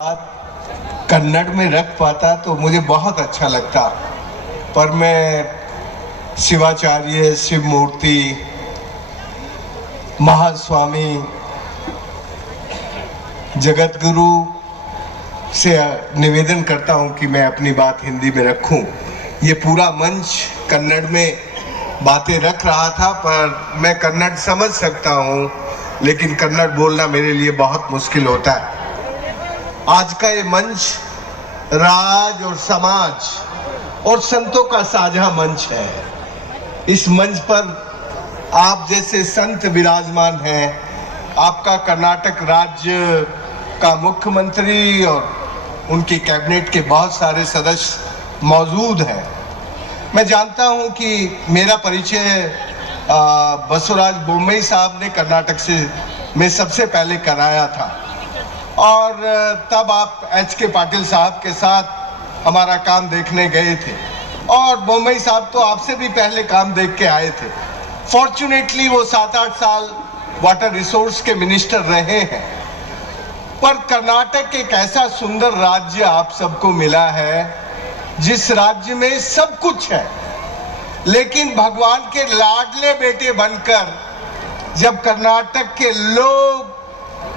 बात कन्नड़ में रख पाता तो मुझे बहुत अच्छा लगता, पर मैं शिवाचार्य, शिव मूर्ति, महास्वामी, जगत गुरु से निवेदन करता हूं कि मैं अपनी बात हिंदी में रखूं। ये पूरा मंच कन्नड़ में बातें रख रहा था, पर मैं कन्नड़ समझ सकता हूं, लेकिन कन्नड़ बोलना मेरे लिए बहुत मुश्किल होता है। आज का ये मंच राज और समाज और संतों का साझा मंच है। इस मंच पर आप जैसे संत विराजमान हैं। आपका कर्नाटक राज्य का मुख्यमंत्री और उनकी कैबिनेट के बहुत सारे सदस्य मौजूद हैं। मैं जानता हूं कि मेरा परिचय बसवराज बोम्मई साहब ने कर्नाटक से मैं सबसे पहले कराया था, और तब आप एच.के. पाटिल साहब के साथ हमारा काम देखने गए थे, और बोम्मई साहब तो आपसे भी पहले काम देख के आए थे। फॉर्चुनेटली वो 7-8 साल वाटर रिसोर्स के मिनिस्टर रहे हैं। पर कर्नाटक एक ऐसा सुंदर राज्य आप सबको मिला है, जिस राज्य में सब कुछ है, लेकिन भगवान के लाडले बेटे बनकर जब कर्नाटक के लोग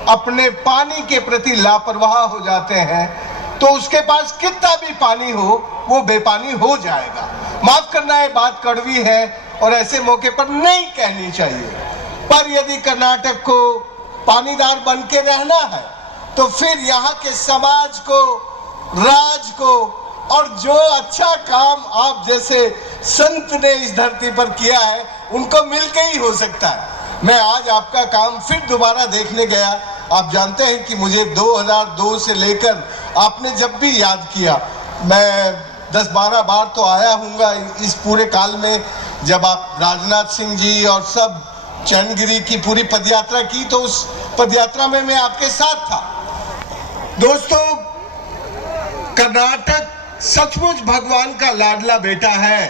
अपने पानी के प्रति लापरवाह हो जाते हैं, तो उसके पास कितना भी पानी हो वो बेपानी हो जाएगा। माफ करना, ये बात कड़वी है और ऐसे मौके पर नहीं कहनी चाहिए, पर यदि कर्नाटक को पानीदार बन के रहना है तो फिर यहाँ के समाज को, राज को, और जो अच्छा काम आप जैसे संत ने इस धरती पर किया है उनको मिलके ही हो सकता है। मैं आज आपका काम फिर दोबारा देखने गया। आप जानते हैं कि मुझे 2002 से लेकर आपने जब भी याद किया, मैं 10-12 बार तो आया हूँगा इस पूरे काल में। जब आप राजनाथ सिंह जी और सब चरणगिरी की पूरी पदयात्रा की, तो उस पदयात्रा में मैं आपके साथ था। दोस्तों, कर्नाटक सचमुच भगवान का लाडला बेटा है,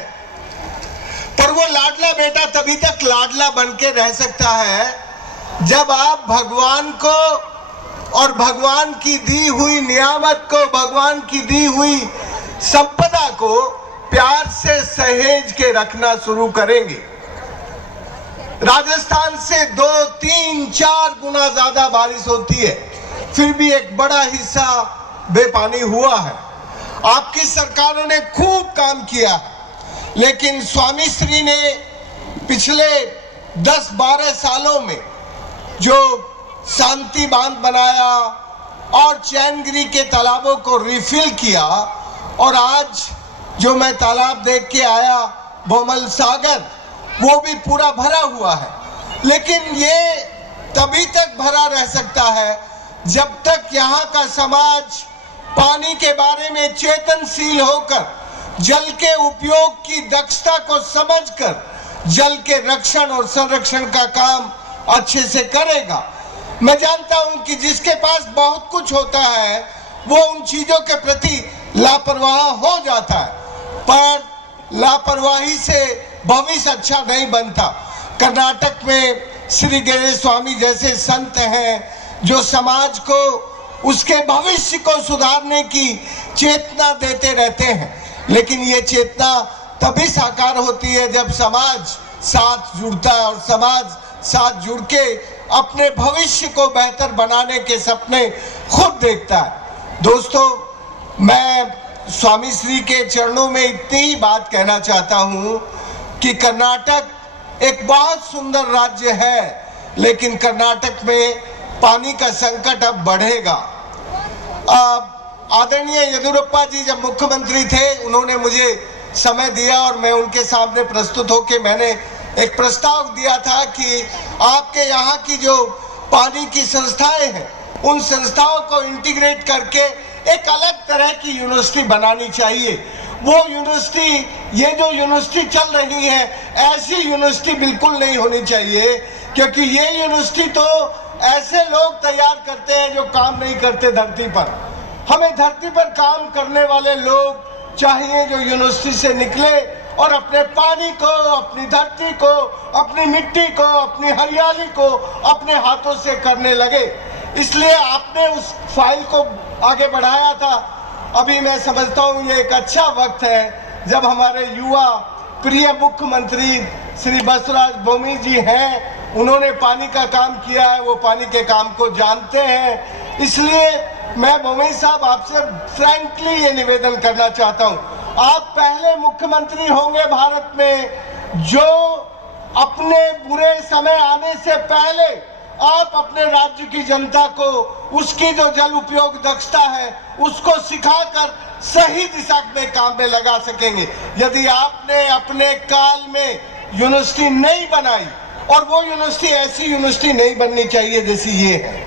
पर वो लाडला बेटा तभी तक लाडला बन के रह सकता है जब आप भगवान को और भगवान की दी हुई नियामत को, भगवान की दी हुई संपदा को प्यार से सहेज के रखना शुरू करेंगे। राजस्थान से 2, 3, 4 गुना ज्यादा बारिश होती है, फिर भी एक बड़ा हिस्सा बेपानी हुआ है। आपकी सरकारों ने खूब काम किया, लेकिन स्वामी श्री ने पिछले 10-12 सालों में जो शांति बांध बनाया और चैनगिरी के तालाबों को रिफिल किया, और आज जो मैं तालाब देख के आया बोमल सागर, वो भी पूरा भरा हुआ है। लेकिन ये तभी तक भरा रह सकता है जब तक यहाँ का समाज पानी के बारे में चेतनशील होकर, जल के उपयोग की दक्षता को समझकर जल के रक्षण और संरक्षण का काम अच्छे से करेगा। मैं जानता हूं कि जिसके पास बहुत कुछ होता है वो उन चीजों के प्रति लापरवाह हो जाता है, पर लापरवाही से भविष्य अच्छा नहीं बनता। कर्नाटक में श्री गेरे स्वामी जैसे संत हैं जो समाज को, उसके भविष्य को सुधारने की चेतना देते रहते हैं, लेकिन ये चेतना तभी साकार होती है जब समाज साथ जुड़ता है और समाज साथ जुड़ के अपने भविष्य को बेहतर बनाने के सपने खुद देखता है। दोस्तों, मैं स्वामी श्री के चरणों में इतनी ही बात कहना चाहता हूँ कि कर्नाटक एक बहुत सुंदर राज्य है, लेकिन कर्नाटक में पानी का संकट अब बढ़ेगा। आदरणीय येदियुरप्पा जी जब मुख्यमंत्री थे, उन्होंने मुझे समय दिया और मैं उनके सामने प्रस्तुत होकर मैंने एक प्रस्ताव दिया था कि आपके यहाँ की जो पानी की संस्थाएं हैं, उन संस्थाओं को इंटीग्रेट करके एक अलग तरह की यूनिवर्सिटी बनानी चाहिए। वो यूनिवर्सिटी, ये जो यूनिवर्सिटी चल रही है, ऐसी यूनिवर्सिटी बिल्कुल नहीं होनी चाहिए, क्योंकि ये यूनिवर्सिटी तो ऐसे लोग तैयार करते हैं जो काम नहीं करते धरती पर। हमें धरती पर काम करने वाले लोग चाहिए जो यूनिवर्सिटी से निकले और अपने पानी को, अपनी धरती को, अपनी मिट्टी को, अपनी हरियाली को अपने हाथों से करने लगे। इसलिए आपने उस फाइल को आगे बढ़ाया था। अभी मैं समझता हूँ ये एक अच्छा वक्त है जब हमारे युवा प्रिय मुख्यमंत्री श्री बसवराज बोम्मई जी हैं, उन्होंने पानी का काम किया है, वो पानी के काम को जानते हैं। इसलिए मैं बोम्मई साहब आपसे फ्रैंकली ये निवेदन करना चाहता हूँ, आप पहले मुख्यमंत्री होंगे भारत में जो अपने बुरे समय आने से पहले आप अपने राज्य की जनता को उसकी जो जल उपयोग दक्षता है उसको सिखाकर सही दिशा में काम में लगा सकेंगे। यदि आपने अपने काल में यूनिवर्सिटी नहीं बनाई, और वो यूनिवर्सिटी ऐसी यूनिवर्सिटी नहीं बननी चाहिए जैसी ये है,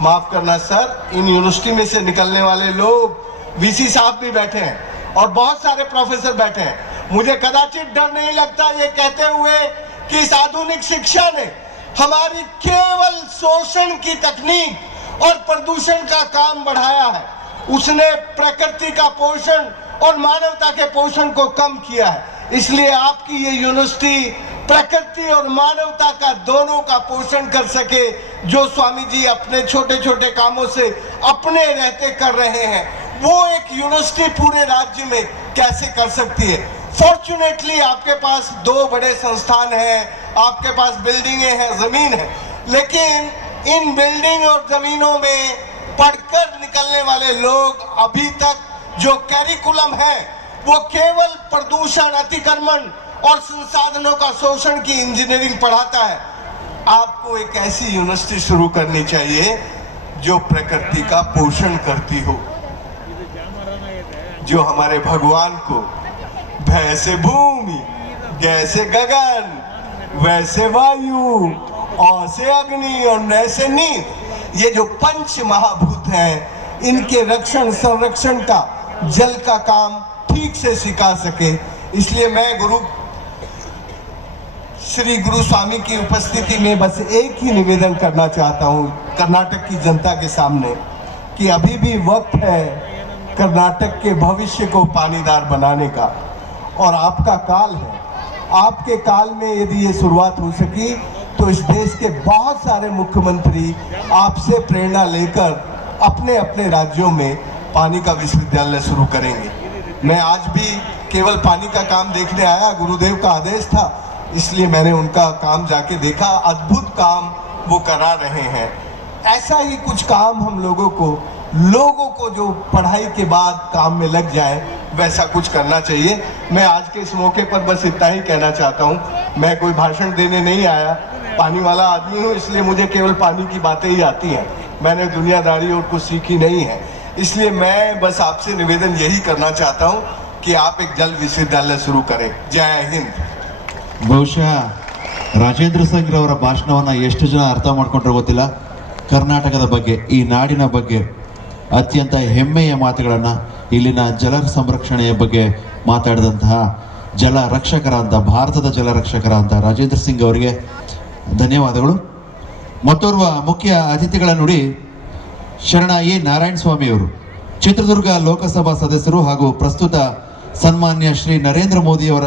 माफ करना सर, इन यूनिवर्सिटी में से निकलने वाले लोग, वीसी साहब भी बैठे हैं और बहुत सारे प्रोफेसर बैठे हैं, मुझे कदाचित डर नहीं लगता ये कहते हुए कि इस आधुनिक शिक्षा ने हमारी केवल शोषण की तकनीक और प्रदूषण का काम बढ़ाया है, उसने प्रकृति का पोषण और मानवता के पोषण को कम किया है। इसलिए आपकी ये यूनिवर्सिटी प्रकृति और मानवता का दोनों का पोषण कर सके, जो स्वामी जी अपने छोटे छोटे कामों से अपने रहते कर रहे हैं, वो एक यूनिवर्सिटी पूरे राज्य में कैसे कर सकती है। फॉर्चुनेटली आपके पास दो बड़े संस्थान हैं, आपके पास बिल्डिंगें हैं, जमीन है, लेकिन इन बिल्डिंग और जमीनों में पढ़कर निकलने वाले लोग अभी तक जो कैरिकुलम है वो केवल प्रदूषण, अतिक्रमण और संसाधनों का शोषण की इंजीनियरिंग पढ़ाता है। आपको एक ऐसी यूनिवर्सिटी शुरू करनी चाहिए जो प्रकृति का पोषण करती हो, जो हमारे भगवान को वैसे भूमि, जैसे गगन, वैसे वायु, और से अग्नि और नैसे नीर, ये जो पंच महाभूत हैं, इनके रक्षण संरक्षण का, जल का काम ठीक से सिखा सके। इसलिए मैं श्री गुरु स्वामी की उपस्थिति में बस एक ही निवेदन करना चाहता हूँ कर्नाटक की जनता के सामने कि अभी भी वक्त है कर्नाटक के भविष्य को पानीदार बनाने का, और आपका काल है। आपके काल में यदि ये शुरुआत हो सकी तो इस देश के बहुत सारे मुख्यमंत्री आपसे प्रेरणा लेकर अपने अपने राज्यों में पानी का विश्वविद्यालय शुरू करेंगे। मैं आज भी केवल पानी का काम देखने आया, गुरुदेव का आदेश था, इसलिए मैंने उनका काम जाके देखा, अद्भुत काम वो करा रहे हैं। ऐसा ही कुछ काम हम लोगों को जो पढ़ाई के बाद काम में लग जाए वैसा कुछ करना चाहिए। मैं आज के इस मौके पर बस इतना ही कहना चाहता हूँ, मैं कोई भाषण देने नहीं आया, पानी वाला आदमी हूँ, इसलिए मुझे केवल पानी की बातें ही आती हैं, मैंने दुनियादारी और कुछ सीखी नहीं है। इसलिए मैं बस आपसे निवेदन यही करना चाहता हूँ कि आप एक जल विश्वविद्यालय शुरू करें। जय हिंद। ಬಹುಶಃ ರಾಜೇಂದ್ರ ಸಂಗ್ರ ಅವರ ಭಾಷಣವನ್ನು ಎಷ್ಟು ಜನ ಅರ್ಥ ಮಾಡ್ಕೊಂಡ್ರೆ ಗೊತ್ತಿಲ್ಲ. ಕರ್ನಾಟಕದ ಬಗ್ಗೆ, ಈ ನಾಡಿನ ಬಗ್ಗೆ ಅತ್ಯಂತ ಹೆಮ್ಮೆಯ ಮಾತುಗಳನ್ನು, ಇಲ್ಲಿನ ಜಲ ಸಂರಕ್ಷಣೆಯ ಬಗ್ಗೆ ಮಾತಾಡಿದಂತಹ ಜಲ ರಕ್ಷಕರಾದ, ಭಾರತದ ಜಲ ರಕ್ಷಕರಾದ ರಾಜೇಂದ್ರ ಸಿಂಗ್ ಅವರಿಗೆ ಧನ್ಯವಾದಗಳು. ಮತ್ತೋರ್ವ ಮುಖ್ಯ ಅತಿಥಿಗಳ ನುಡಿ ಶರಣ ಎ ನಾರಾಯಣ ಸ್ವಾಮಿ ಅವರು, ಚಿತ್ರದುರ್ಗ ಲೋಕಸಭಾ ಸದಸ್ಯರು ಹಾಗೂ ಪ್ರಸ್ತುತ ಸನ್ಮಾನ್ಯ ಶ್ರೀ ನರೇಂದ್ರ ಮೋದಿ ಅವರ